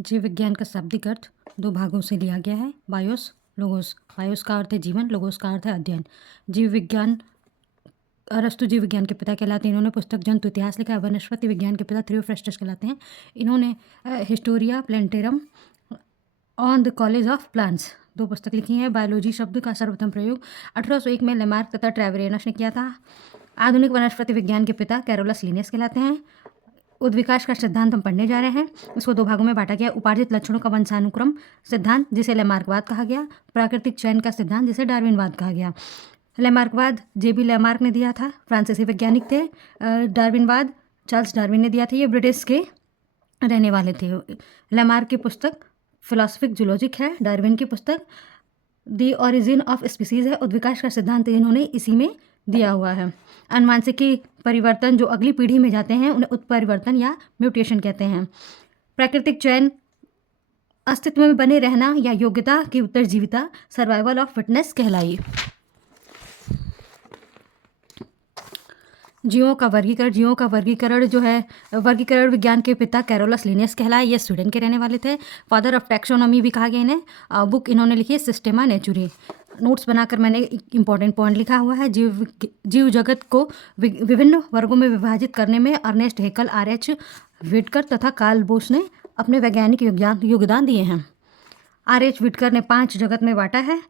जीव विज्ञान का शाब्दिक अर्थ दो भागों से लिया गया है। BIOS, logos. बायोस का अर्थ है जीवन, लोगोस का अर्थ है अध्ययन। जीव विज्ञान, अरस्तु जीव विज्ञान के पिता कहलाते हैं। इन्होंने पुस्तक जंतु इतिहास लिखा है। वनस्पति विज्ञान के पिता थियोफ्रेस्टस कहलाते हैं। इन्होंने Historia Plantarum on the college of plants दो पुस्तक लिखी हैं। बायोलॉजी शब्द का सर्वप्रथम प्रयोग 1801 में लेमार्क तथा ट्रेवेरियस ने किया था। आधुनिक वनस्पति विज्ञान के पिता कैरोलस लिनेस कहलाते हैं। उद्विकास का सिद्धांत हम पढ़ने जा रहे हैं। इसको दो भागों में बांटा गया। उपार्जित लक्षणों का वंशानुक्रम सिद्धांत, जिसे लेमार्कवाद कहा गया। प्राकृतिक चयन का सिद्धांत, जिसे डार्विनवाद कहा गया। लेमार्कवाद जेबी लेमार्क ने दिया था, फ्रांसीसी वैज्ञानिक थे। डार्विनवाद चार्ल्स डार्विन ने दिया था, ये ब्रिटिश के रहने वाले थे। लेमार्क की पुस्तक फिलोसफिक जूलॉजिक है। डार्विन की पुस्तक द ओरिजिन ऑफ स्पीसीज है। उद्विकास का सिद्धांत इन्होंने इसी में दिया हुआ है। अनुवांशिकी परिवर्तन जो अगली पीढ़ी में जाते हैं उन्हें उत्परिवर्तन या म्यूटेशन कहते हैं। प्राकृतिक चयन अस्तित्व में बने रहना या योग्यता की उत्तरजीविता, सर्वाइवल ऑफ फिटनेस कहलाई। जीवों का वर्गीकरण जो है, वर्गीकरण विज्ञान के पिता कैरोलस लिनियस कहलाए। ये स्वीडन के रहने वाले थे। फादर ऑफ टैक्सोनॉमी भी कहा गया इन्हें। बुक इन्होंने लिखी है सिस्टेमा नेचुरी। नोट्स बनाकर मैंने एक इंपॉर्टेंट पॉइंट लिखा हुआ है। जीव जगत को विभिन्न वर्गों में विभाजित करने में अर्नेस्ट हेकल, R.H. विटकर तथा कार्ल बोस ने अपने वैज्ञानिक योगदान दिए हैं। R.H. विटकर ने 5 जगत में बांटा है: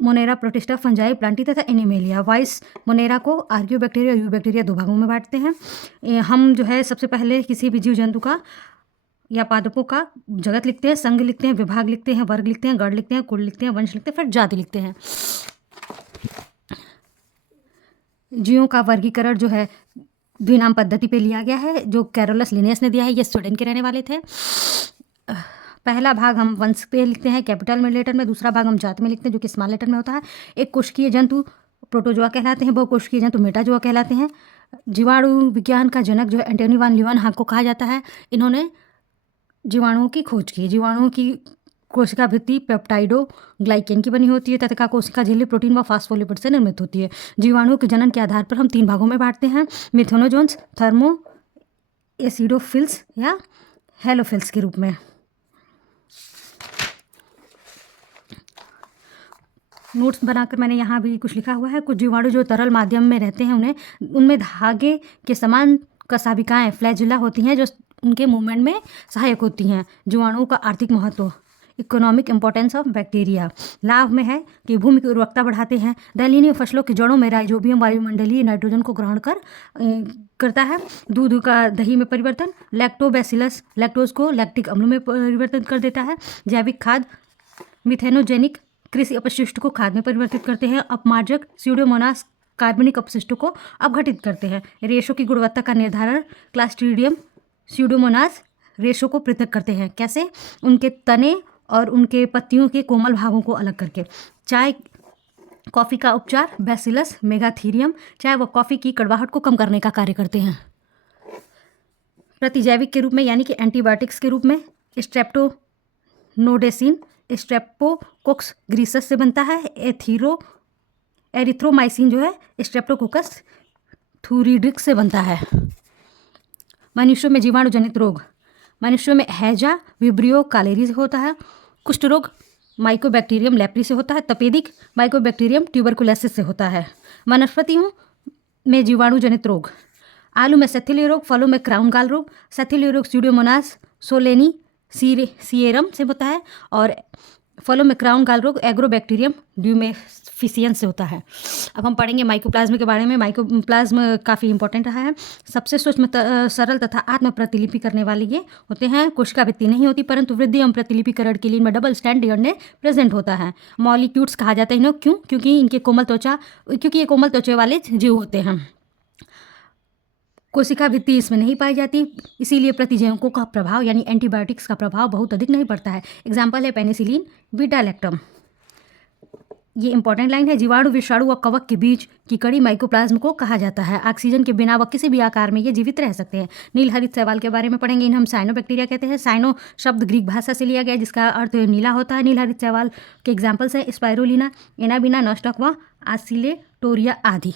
मोनेरा, प्रोटिस्टा, फंजाई, प्लांटी तथा एनिमेलिया। वाइस मोनेरा को आर्कियो बैक्टीरिया, यू बैक्टीरिया दो भागों में बांटते हैं। हम जो है सबसे पहले किसी भी जीव जंतु का या पादपों का जगत लिखते हैं, संघ लिखते हैं, विभाग लिखते हैं, वर्ग लिखते हैं, गण लिखते हैं, कुल लिखते हैं, वंश लिखते हैं, फिर जाति लिखते हैं। जीवों का वर्गीकरण जो है द्विनाम पद्धति पे लिया गया है, जो कैरोलस लिनियस ने दिया है। ये स्वीडन के रहने वाले थे। पहला भाग हम वंश पे लिखते हैं कैपिटल में लेटर में, दूसरा भाग हम जाति में लिखते हैं जो कि स्मॉल लेटर में होता है। एक कोशिकीय जंतु प्रोटोजोआ कहलाते हैं, बहुकोशिकीय जंतु मेटाजोआ कहलाते हैं। जीवाणु विज्ञान का जनक जो है एंटोनी वान ल्यूवेनहॉक को कहा जाता है। इन्होंने जीवाणुओं की खोज की। जीवाणुओं की कोशिका भित्ति पेप्टाइडो ग्लाइकेन की बनी होती है तथा कोशिका झिल्ली प्रोटीन व फास्फोलिपिड से निर्मित होती है। जीवाणुओं के जनन के आधार पर हम 3 भागों में बांटते हैं: मिथेनोजोन्स, थर्मो एसिडोफिल्स या हेलोफिल्स के रूप में। नोट्स बनाकर मैंने यहाँ भी कुछ लिखा हुआ है। कुछ जीवाणु जो तरल माध्यम में रहते हैं उनमें धागे के समान कशाभिकाएँ फ्लैजिला होती हैं जो उनके मूवमेंट में सहायक होती हैं। जीवाणुओं का आर्थिक महत्व, इकोनॉमिक इंपॉर्टेंस ऑफ बैक्टीरिया। लाभ में है कि भूमि की उर्वरकता बढ़ाते हैं। दलहनी फसलों की जड़ों में राइजोबियम वायुमंडलीय नाइट्रोजन को ग्रहण करता है। दूध का दही में परिवर्तन। लैक्टोबैसिलस लैक्टोज को लैक्टिक अम्ल में परिवर्तित कर देता है। जैविक खाद मिथेनोजेनिक कृषि अपशिष्ट को खाद में परिवर्तित करते हैं। अपमार्जक स्यूडोमोनास कार्बनिक अपशिष्टों को अपघटित करते हैं। रेशों की गुणवत्ता का निर्धारण क्लास्ट्रीडियम स्यूडोमोनास रेशों को पृथक करते हैं। कैसे? उनके तने और उनके पत्तियों के कोमल भागों को अलग करके। चाय कॉफ़ी का उपचार बैसिलस मेगाथीरियम चाय व कॉफ़ी की कड़वाहट को कम करने का कार्य करते हैं। प्रतिजैविक के रूप में यानी कि एंटीबायोटिक्स के रूप में स्ट्रेप्टोनोडेसिन स्ट्रेप्टोकोक्स ग्रीसस से बनता है। एरिथ्रोमाइसिन जो है स्ट्रेप्टोकोकस थूरिडिक्स से बनता है। मनुष्यों में जीवाणु जनित रोग, मनुष्यों में हैजा विब्रियो कालेरी से होता है। कुष्ठ रोग माइकोबैक्टीरियम लेप्री से होता है। तपेदिक माइकोबैक्टीरियम ट्यूबरकुलोसिस से होता है। वनस्पतियों में जीवाणु जनित रोग, आलू में सेथिलियो रोग, फलों में क्राउन गाल रोग। सेथिलियो रोग स्यूडोमोनास सोलेनी सीएरम से होता है और फलों में क्राउन गाल रोग एग्रोबैक्टीरियम ड्यूमेफिसियन से होता है। अब हम पढ़ेंगे माइकोप्लाज्म के बारे में। माइकोप्लाज्म काफ़ी इंपॉर्टेंट रहा है। सबसे सूक्ष्म सरल तथा आत्म प्रतिलिपि करने वाले ये होते हैं। कोशिका भित्ति नहीं होती परंतु वृद्धि एवं प्रतिलिपिकरण के लिए इनमें डबल स्टैंड डीएनए प्रेजेंट होता है। मॉलिक्यूल्स कहा जाता है इन्हें। क्यों? क्योंकि ये कोमल त्वचा वाले जीव होते हैं। कोशिका भित्ति इसमें नहीं पाई जाती, इसीलिए प्रतिजैविकों का प्रभाव यानी एंटीबायोटिक्स का प्रभाव बहुत अधिक नहीं पड़ता है। एग्जाम्पल है पेनिसिलिन, बीटा-लैक्टम। ये इंपॉर्टेंट लाइन है। जीवाणु, विषाणु व कवक के बीच की कड़ी माइकोप्लाज्म को कहा जाता है। ऑक्सीजन के बिना व किसी भी आकार में ये जीवित रह सकते हैं। नीलहरित शैवाल के बारे में पढ़ेंगे। इन्हें हम साइनोबैक्टीरिया कहते हैं। साइनो शब्द ग्रीक भाषा से लिया गया जिसका अर्थ नीला होता है। नीलहरित शैवाल के एग्जाम्पल्स हैं स्पाइरुलिना, एनाबिना, नॉस्टॉक व आसिलेटोरिया आदि।